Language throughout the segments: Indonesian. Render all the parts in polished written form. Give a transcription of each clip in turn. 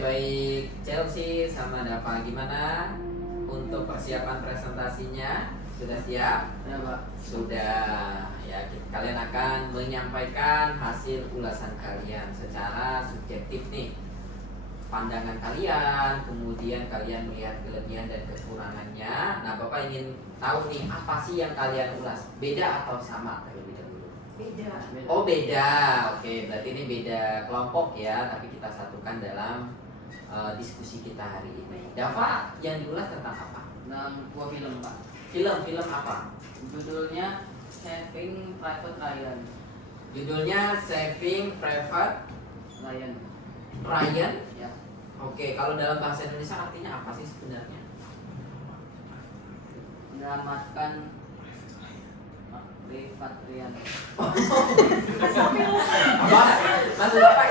Baik, Chelsea sama Dava, gimana untuk persiapan presentasinya? Sudah siap? Ya Pak. Sudah. Ya, kalian akan menyampaikan hasil ulasan kalian secara subjektif nih. Pandangan kalian, kemudian kalian melihat kelebihan dan kekurangannya. Nah, Bapak ingin tahu nih, apa sih yang kalian ulas? Beda atau sama terlebih dahulu? Beda. Oh, beda. Oke, berarti ini beda kelompok ya, tapi kita satukan dalam diskusi kita hari ini. Dava, yang diulas tentang apa? Dalam sebuah film Pak. Film apa? Judulnya Saving Private Ryan. Judulnya Saving Private Ryan. Ryan. Ya. Oke, kalau dalam bahasa Indonesia artinya apa sih sebenarnya? Menyelamatkan Private Ryan. Apa? Maksud Bapak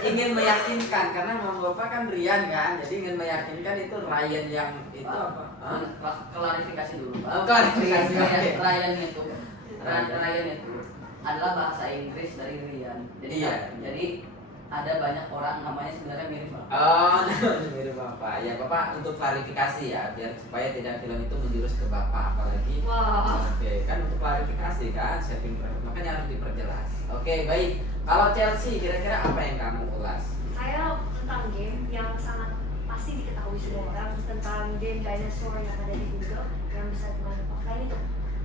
ingin meyakinkan, karena nama Bapak kan Rian kan, jadi ingin meyakinkan itu Ryan yang itu apa? Hah? Klarifikasi dulu Pak. Oh, klarifikasi. Oke. Ryan itu adalah bahasa Inggris dari Ryan. Jadi Iya. jadi ada banyak orang namanya sebenarnya mirip Pak. Oh, mirip Bapak. Ya, Bapak untuk klarifikasi ya, biar supaya tidak film itu menjurus ke Bapak, apalagi. Wah. Oke, kan untuk klarifikasi kan, saving private, makanya harus diperjelas. Oke, baik. Kalau Chelsea, kira-kira apa yang kamu ulas? Saya tentang game yang sangat pasti diketahui semua orang, tentang game dinosaur yang ada di Google yang bisa dimain offline itu.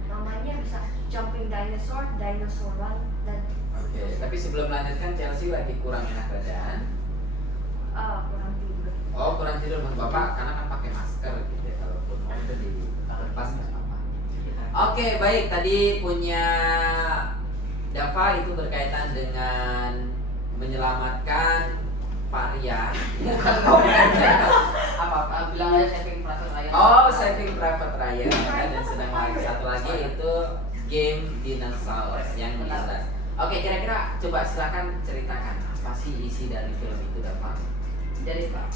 Namanya bisa Jumping Dinosaur, Dinosaur Run, dan Oke, tapi sebelum melanjutkan, Chelsea lagi kurang enak badan. kurang tidur. Oh, kurang tidur Mas Bapak, karena kan pakai masker gitu ya, kalaupun mau itu dilepas nggak apa-apa. Oke, baik. Tadi punya Dava itu berkaitan dengan menyelamatkan Pak Rian. Apa bilang aja Saving Private Ryan. Oh, Saving Private Ryan. Dan sedang lagi satu lagi itu game dinosaurus yang diulas. Oke, kira-kira coba silakan ceritakan apa sih isi dari film itu, Dava? Jadi Pak,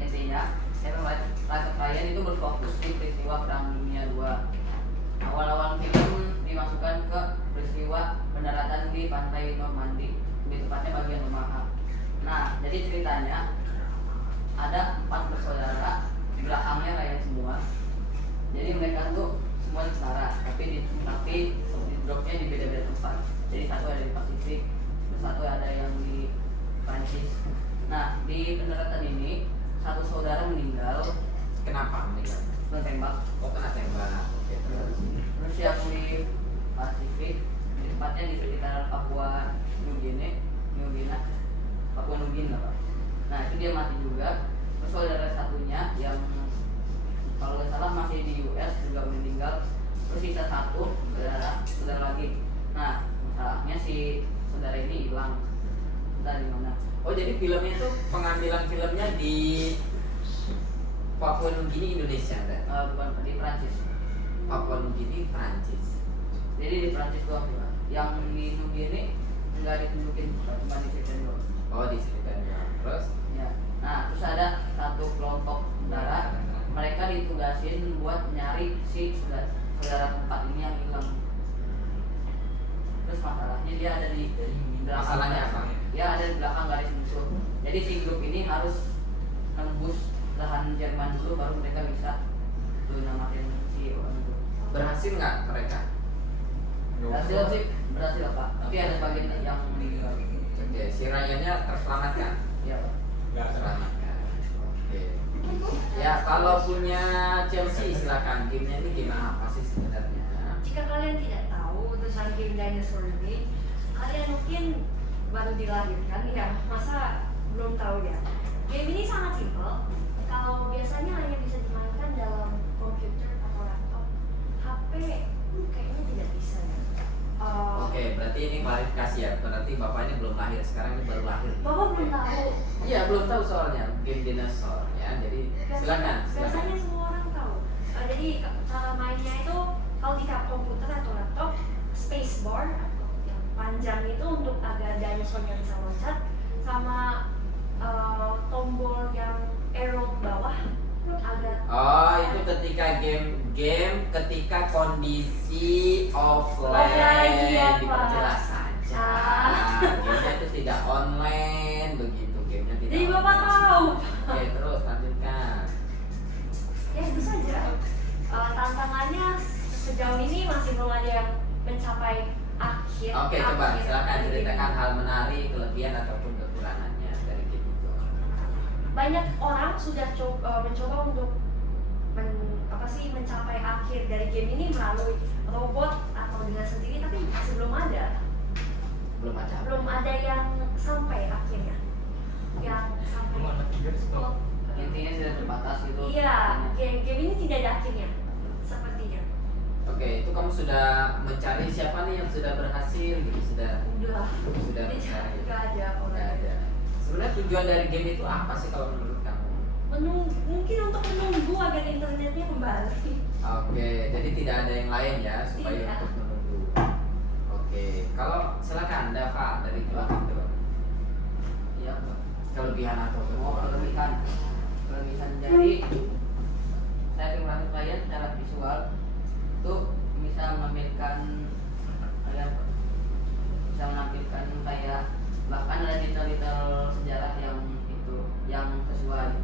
intinya Saving Private Ryan itu berfokus di peristiwa Perang Dunia II. Awal-awal film dimasukkan ke peristiwa pendaratan di pantai Normandy, lebih tepatnya bagian Omaha. Nah, jadi ceritanya ada 4 bersaudara, di belakangnya Ryan semua. Jadi mereka tuh semua setara, tapi dropnya di beda-beda tempat. Jadi satu ada di Pasifik, terus satu ada yang di Prancis. Nah, di pendaratan ini satu saudara meninggal Kenapa meninggal? kena tembak. Oh, kena tembak. Oke, terus. Terus yang di Pasifik, di tempatnya di sekitar Papua Nugini, Papua Nugini Pak. Nah, itu dia mati juga. Terus saudara satunya yang kalau nggak salah masih di US juga meninggal. Terus sisa satu saudara lagi. Nah, masalahnya si saudara ini hilang. Entah di mana. Oh, jadi filmnya itu pengambilan filmnya di Papua Nugini, Indonesia, kan? Bukan di Prancis. Papua Nugini, Prancis. Jadi di Prancis doang Pak. Yang di Nugini nggak ditunjukin, cuma di Sweden doang. Oh, di sekitar terus. Ya. Nah, terus ada satu kelompok saudara, mereka ditugasin buat nyari si saudara keempat ini yang hilang. Terus masalahnya dia ada di belakang. Masalahnya apa? Dia ada di belakang garis musuh. Jadi si grup ini harus nembus lahan Jerman dulu, baru mereka bisa nyelamatin si orang itu. Berhasil nggak mereka? Berhasil sih, berhasil Pak. Tapi ada bagian yang meninggal. Oke, si Ryan-nya terselamatkan? Iya Pak. Terselamatkan. Oke. Ya, kalau punya Chelsea silakan. Gamenya ini game apa sih sebenarnya? Jika kalian tidak tahu tentang game dinosaur ini, kalian mungkin baru dilahirkan ya, masa belum tahu ya. Game ini sangat simpel. Kalau biasanya hanya bisa dimainkan dalam komputer atau laptop, HP kayaknya tidak bisa ya. Oke, berarti ini klarifikasi ya. Berarti Bapak ini belum lahir, sekarang ini baru lahir. Bapak belum tahu. Iya, belum tahu soalnya game dinosaur ya. Jadi silakan. Biasanya semua orang tahu. Jadi cara mainnya itu kalau di komputer atau laptop, spacebar atau yang panjang itu untuk agar dinosaurnya bisa loncat, sama tombol yang arrow ke bawah agar. Oh, itu ketika game ketika kondisi offline, Iya, Pak. diperjelas saja. Gamenya itu tidak online begitu, gamenya tidak. Jadi Bapak online. sejauh ini masih belum ada yang mencapai akhir. Oke, coba akhir silakan dari ceritakan game ini. hal menarik, kelebihan ataupun kekurangannya dari game itu. Banyak orang sudah mencoba untuk mencapai akhir dari game ini melalui robot atau dengan sendiri, tapi masih belum ada. Belum ada yang sampai akhirnya. Yang sampai Intinya sudah terbatas gitu. Iya, game ini tidak ada akhirnya. Sepertinya. Oke, itu kamu sudah mencari siapa nih yang sudah berhasil gitu, sudah mencari. Tidak ada Nggak orang. ada. Sebenarnya tujuan dari game itu apa sih kalau menurut kamu? Mungkin untuk menunggu agar internetnya kembali. Oke, jadi tidak ada yang lain ya supaya Tidak. untuk menunggu. Oke, kalau silakan Dava dari film itu. Iya. Kelebihan atau Kelebihan. Jadi saya film klien secara visual itu bisa menampilkan kayak bahkan ada detail-detail sejarah yang sesuai.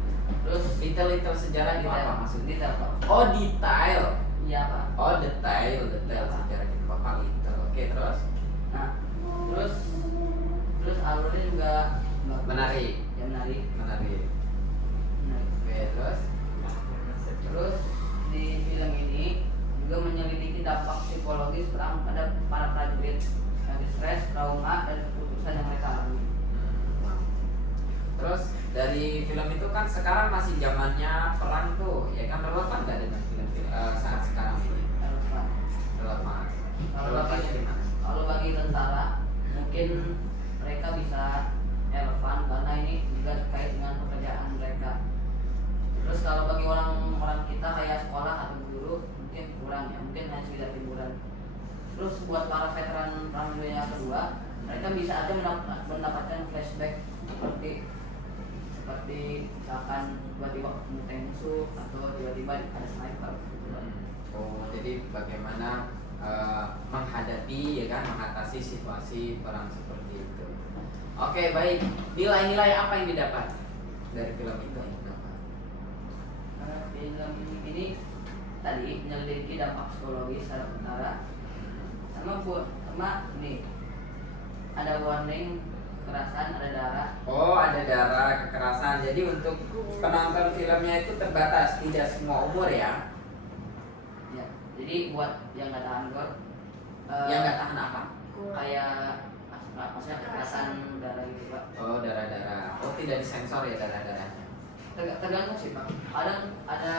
Terus detail sejarah itu apa maksudnya? Detail Pak. Oh, detail. Iya Pak. Oh, detail sejarah itu Bapak detail. Oke, terus Nah, terus alurnya juga bagus. Menarik. Ya menarik. menarik. Oke, Terus di film ini juga menyelidiki dampak psikologis perang pada para prajurit yang stres, trauma, dan keputusan yang mereka alami. Terus dari film itu kan sekarang masih zamannya perang tuh, ya kan relevan nggak dengan film saat sekarang ini? Relevan. Relevan. Kalau Relevannya bagi, gimana? kalau bagi tentara mungkin mereka bisa relevan karena ini juga terkait dengan pekerjaan mereka. Terus kalau bagi orang-orang kita kayak sekolah atau guru mungkin kurang ya, mungkin hanya sekedar hiburan. Terus buat para veteran perang dunia kedua, mereka bisa aja mendapatkan flashback seperti misalkan tiba-tiba ketemu musuh atau tiba-tiba ada sniper. Oh, jadi bagaimana menghadapi ya kan, mengatasi situasi perang seperti itu. Oke, baik. Nilai-nilai apa yang didapat dari film itu? Film ini tadi menyelidiki dampak psikologis terhadap tentara, sama ini ada warning kekerasan, ada darah. Oh, ada darah, kekerasan. Jadi untuk penonton filmnya itu terbatas, tidak semua umur ya. Ya, jadi buat yang nggak tahan gore, Yang nggak tahan apa? kayak maksudnya kekerasan darah gitu Pak. Oh, darah-darah. Oh, tidak disensor ya darah-darahnya. Tergantung sih Pak. Ada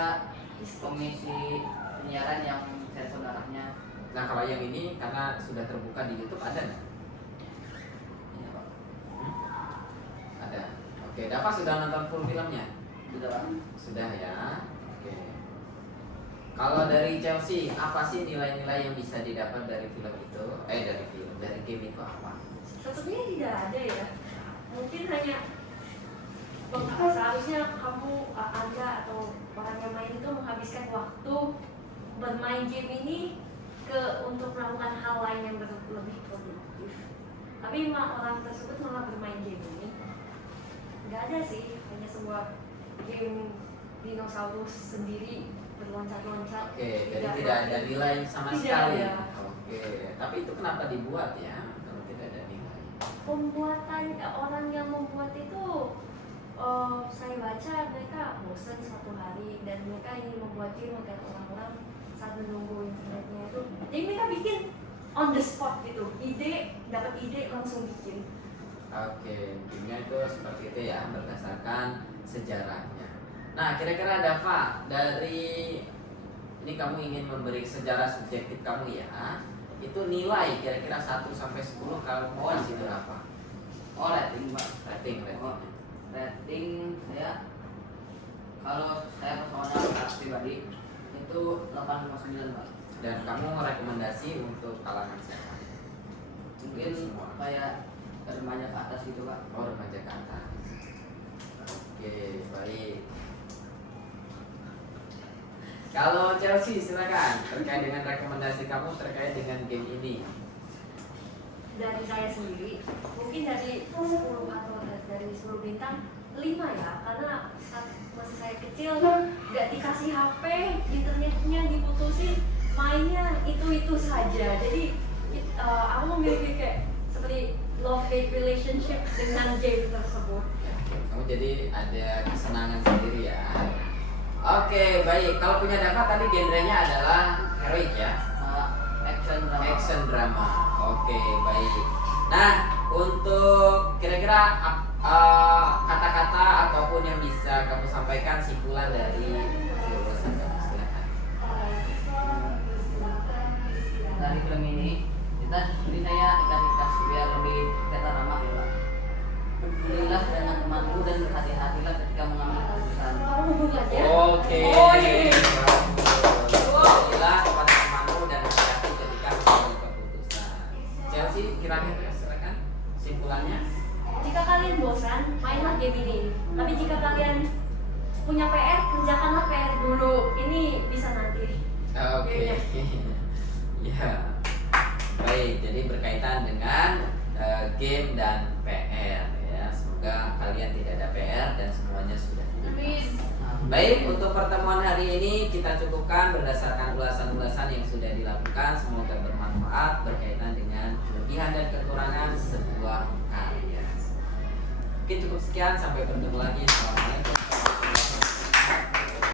komisi penyiaran yang sensor darahnya. Nah, kalau yang ini karena sudah terbuka di YouTube ada nggak? Iya Pak. Ada. Oke, Dava sudah nonton full filmnya? Sudah Pak. Sudah ya. Oke. Kalau dari Chelsea, apa sih nilai-nilai yang bisa didapat dari film itu? Dari game itu apa? Sepertinya tidak ada ya. Mungkin hanya seharusnya Anda atau orang yang main itu menghabiskan waktu bermain game ini untuk melakukan hal lain yang lebih produktif. Tapi orang tersebut malah bermain game ini. Nggak ada sih, hanya sebuah game dinosaurus sendiri berloncat-loncat. Oke, jadi tidak ada nilai sama Tidak sekali. ada. Oke, tapi itu kenapa dibuat ya kalau tidak ada nilai? Pembuatan orang yang membuat itu saya baca mereka bosan satu hari dan mereka ingin membuat game agar orang-orang saat menunggu internetnya itu, jadi mereka bikin on the spot gitu, dapat ide langsung bikin. Oke, gamenya itu seperti itu ya, berdasarkan sejarahnya. Nah, kira-kira Dava, dari ini kamu ingin memberi sejarah subjektif kamu ya, itu nilai kira-kira 1 sampai 10 kalau mau kasih berapa? Oh, rating Pak. Rating. Rating saya, kalau saya personal pribadi itu 8,9 Pak. Dan kamu rekomendasi untuk kalangan siapa? Mungkin Semua. kayak remaja ke atas gitu Pak. Oh, remaja ke atas. Oke, baik. Kalau Chelsea silakan terkait dengan rekomendasi kamu terkait dengan game ini. Dari saya sendiri mungkin dari 10 atau dari 10 bintang 5 ya, karena saat masih saya kecil nggak dikasih HP, internetnya diputusin, mainnya itu saja. Jadi aku memiliki kayak seperti love hate relationship dengan game tersebut. Kamu jadi ada kesenangan sendiri ya. Oke, baik. Kalau punya Dava tadi genrenya adalah heroic ya. Action drama. Action drama. Oke, baik. Nah, untuk kira-kira kata-kata ataupun yang bisa kamu sampaikan simpulan dari hasil ulasan kamu, silakan. Dari film ini saya dikasih biar lebih kata ramah ya Pak. Pedulilah dengan temanmu dan berhati-hatilah ketika mengambil keputusan. Apa hubungannya? Oke. Oh, iya. Alhamdulillah kepada temanmu dan hati-hati ketika mengambil keputusan. Chelsea, kira-kira silakan simpulannya. Jika kalian bosan, mainlah game ini. Tapi jika kalian punya PR, kerjakanlah PR dulu. Ini bisa nanti. Oke. Ya. Baik, jadi berkaitan dengan game dan PR ya. Semoga kalian tidak ada PR dan semuanya sudah Amin. baik. Untuk pertemuan hari ini kita cukupkan berdasarkan ulasan-ulasan yang sudah dilakukan. Semoga bermanfaat berkaitan dengan kelebihan dan kekurangan sebuah karya. Oke, cukup sekian, sampai bertemu lagi. Assalamualaikum.